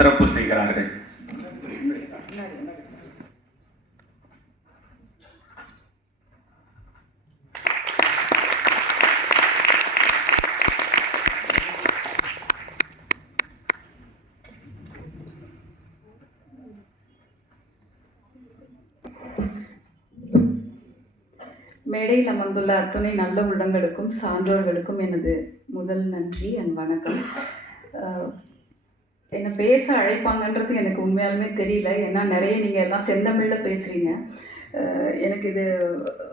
சிறப்பு செய்கிறார்கள். மேடையில் அமர்ந்துள்ள அத்துணை நல்ல உள்ளங்களுக்கும் சான்றோர்களுக்கும் எனது முதல் நன்றி அண்ட் வணக்கம். என்னை பேச அழைப்பாங்கன்றது எனக்கு உண்மையாலுமே தெரியல. ஏன்னா நிறைய நீங்கள் எல்லாம் செந்தமிழில் பேசுகிறீங்க எனக்கு இது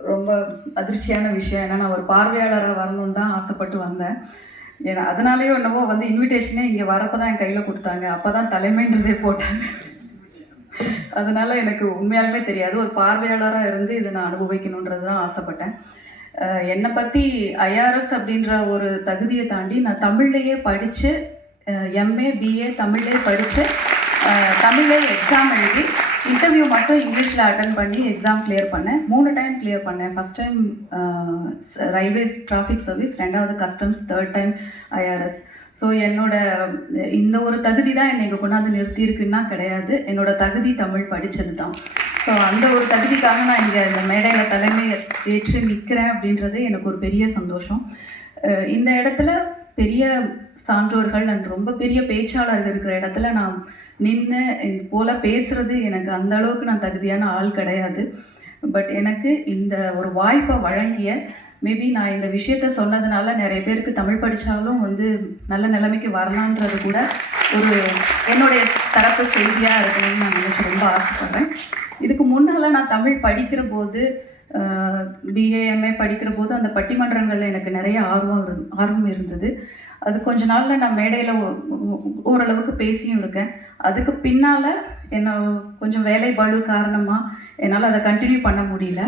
ரொம்ப அதிர்ச்சியான விஷயம். ஏன்னா நான் ஒரு பார்வையாளராக வரணும்னு தான் ஆசைப்பட்டு வந்தேன். ஏன்னா அதனாலேயோ என்னவோ வந்து இன்விடேஷனே இங்கே வரப்போ தான் என் கையில் கொடுத்தாங்க. அப்போ தான் தலைமைன்றதே போட்டாங்க. அதனால் எனக்கு உண்மையாலுமே தெரியாது. ஒரு பார்வையாளராக இருந்து இதை நான் அனுபவிக்கணுன்றது தான் ஆசைப்பட்டேன். என்னை பற்றி ஐஆர்எஸ் அப்படின்ற ஒரு தகுதியை தாண்டி நான் தமிழ்லையே படித்து எம்ஏ பிஏ தமிழே படித்து தமிழ்லே எக்ஸாம் எழுதி இன்டர்வியூ மட்டும் இங்கிலீஷில் அட்டன் பண்ணி எக்ஸாம் கிளியர் பண்ணேன். மூணு டைம் கிளியர் பண்ணேன். First time railways traffic service ரெண்டாவது customs third time IRS so என்னோட இந்த ஒரு தகுதி தான் என்னை இங்கே கொண்டாந்து நிறுத்தியிருக்குன்னா கிடையாது. என்னோட தகுதி தமிழ் படித்தது தான். ஸோ அந்த ஒரு தகுதிக்காக நான் இங்கே இந்த மேடையில் தலைமை ஏற்று நிற்கிறேன் அப்படின்றது எனக்கு ஒரு பெரிய சந்தோஷம். இந்த இடத்துல பெரிய சான்றோர்கள் அண்ட் ரொம்ப பெரிய பேச்சாளர்கள் இருக்கிற இடத்துல நான் நின்று இது போல் பேசுகிறது எனக்கு அந்த அளவுக்கு நான் தகுதியான ஆள் கிடையாது. பட் எனக்கு இந்த ஒரு வாய்ப்பை வழங்கிய மேபி நான் இந்த விஷயத்த சொன்னதுனால நிறைய பேருக்கு தமிழ் படித்தாலும் வந்து நல்ல நிலைமைக்கு வரலான்றது கூட ஒரு என்னுடைய தரப்பு செய்தியாக இருக்கணும்னு நான் நினச்சி ரொம்ப ஆசைப்படுறேன். இதுக்கு முன்னால் நான் தமிழ் படிக்கிற போது பிஏஎம்ஏ படிக்கிற போது அந்த பட்டிமன்றங்களில் எனக்கு நிறைய ஆர்வம் இரு ஆர்வம் இருந்தது. அது கொஞ்ச நாளில் நான் மேடையில் ஓரளவுக்கு பேசியும் இருக்கேன். அதுக்கு பின்னால் என்ன கொஞ்சம் வேலைப்பாடு காரணமாக என்னால் அதை கண்டினியூ பண்ண முடியல.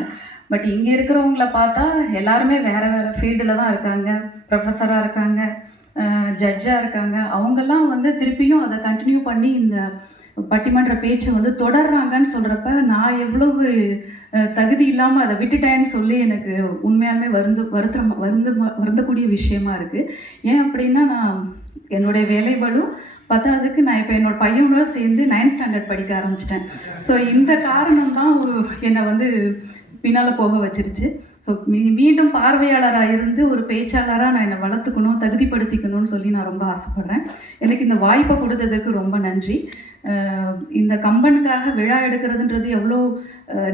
பட் இங்கே இருக்கிறவங்கள பார்த்தா எல்லாருமே வேறு வேறு ஃபீல்டில் தான் இருக்காங்க. ப்ரொஃபஸராக இருக்காங்க ஜட்ஜாக இருக்காங்க. அவங்கெல்லாம் வந்து திருப்பியும் அதை கண்டினியூ பண்ணி இந்த பட்டிமன்ற பேச்சை வந்து தொடர்றாங்கன்னு சொல்கிறப்ப நான் எவ்வளவு தகுதி இல்லாமல் அதை விட்டுட்டேன்னு சொல்லி எனக்கு உண்மையாலுமே வருந்து வருத்த வருந்து வருந்தக்கூடிய விஷயமா இருக்குது ஏன் அப்படின்னா நான் என்னுடைய வேலைகளும் பத்தாவதுக்கு நான் இப்போ என்னோட பையனோட சேர்ந்து நைன்த் ஸ்டாண்டர்ட் படிக்க ஆரம்பிச்சிட்டேன். ஸோ இந்த காரணம் தான் ஒரு என்னை வந்து பின்னால் போக வச்சிருச்சு. ஸோ மீ மீண்டும் பார்வையாளராக இருந்து ஒரு பேச்சாளராக நான் என்னை வளர்த்துக்கணும் தகுதிப்படுத்திக்கணும்னு சொல்லி நான் ரொம்ப ஆசைப்பட்றேன். எனக்கு இந்த வாய்ப்பை கொடுத்ததுக்கு ரொம்ப நன்றி. இந்த கம்பனுக்காக விழா எடுக்கிறதுன்றது எவ்வளோ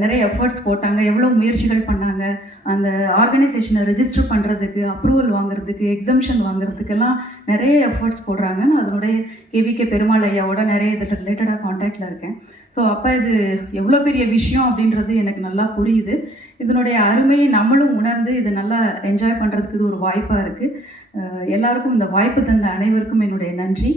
நிறைய எஃபர்ட்ஸ் போட்டாங்க எவ்வளோ முயற்சிகள் பண்ணாங்க. அந்த ஆர்கனைசேஷனை ரெஜிஸ்டர் பண்ணுறதுக்கு அப்ரூவல் வாங்குறதுக்கு எக்ஸம்ஷன் வாங்குறதுக்கெல்லாம் நிறைய எஃபர்ட்ஸ் போடுறாங்க. நான் அதனுடைய கேவிகே பெருமாள் ஐயாவோட நிறைய இதில் ரிலேட்டடாக காண்டாக்டில் இருக்கேன். ஸோ அப்போ இது எவ்வளோ பெரிய விஷயம் அப்படின்றது எனக்கு நல்லா புரியுது. இதனுடைய அருமையை நம்மளும் உணர்ந்து இதை நல்லா என்ஜாய் பண்ணுறதுக்கு இது ஒரு வாய்ப்பாக இருக்குது எல்லாருக்கும் இந்த வாய்ப்பு தந்த அனைவருக்கும் என்னுடைய நன்றி.